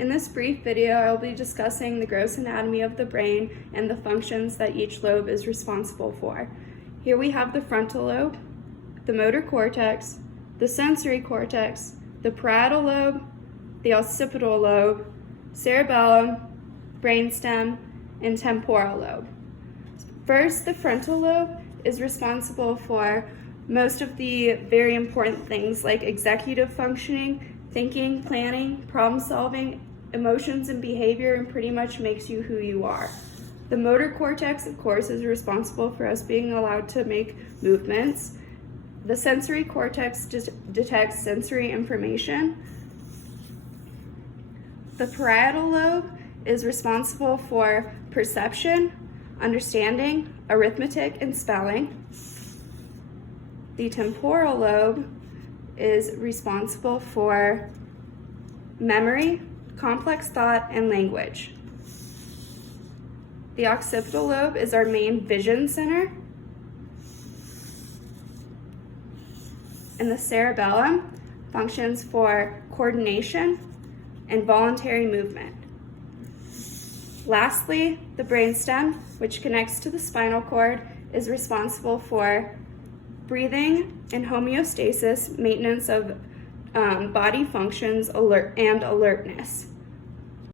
In this brief video, I will be discussing the gross anatomy of the brain and the functions that each lobe is responsible for. Here we have the frontal lobe, the motor cortex, the sensory cortex, the parietal lobe, the occipital lobe, cerebellum, brainstem, and temporal lobe. First, the frontal lobe is responsible for most of the very important things like executive functioning, thinking, planning, problem solving, emotions and behavior, and pretty much makes you who you are. The motor cortex, of course, is responsible for us being allowed to make movements. The sensory cortex detects sensory information. The parietal lobe is responsible for perception, understanding, arithmetic, and spelling. The temporal lobe is responsible for memory, complex thought, and language. The occipital lobe is our main vision center. And the cerebellum functions for coordination and voluntary movement. Lastly, the brainstem, which connects to the spinal cord, is responsible for breathing and homeostasis, maintenance of body functions, and alertness.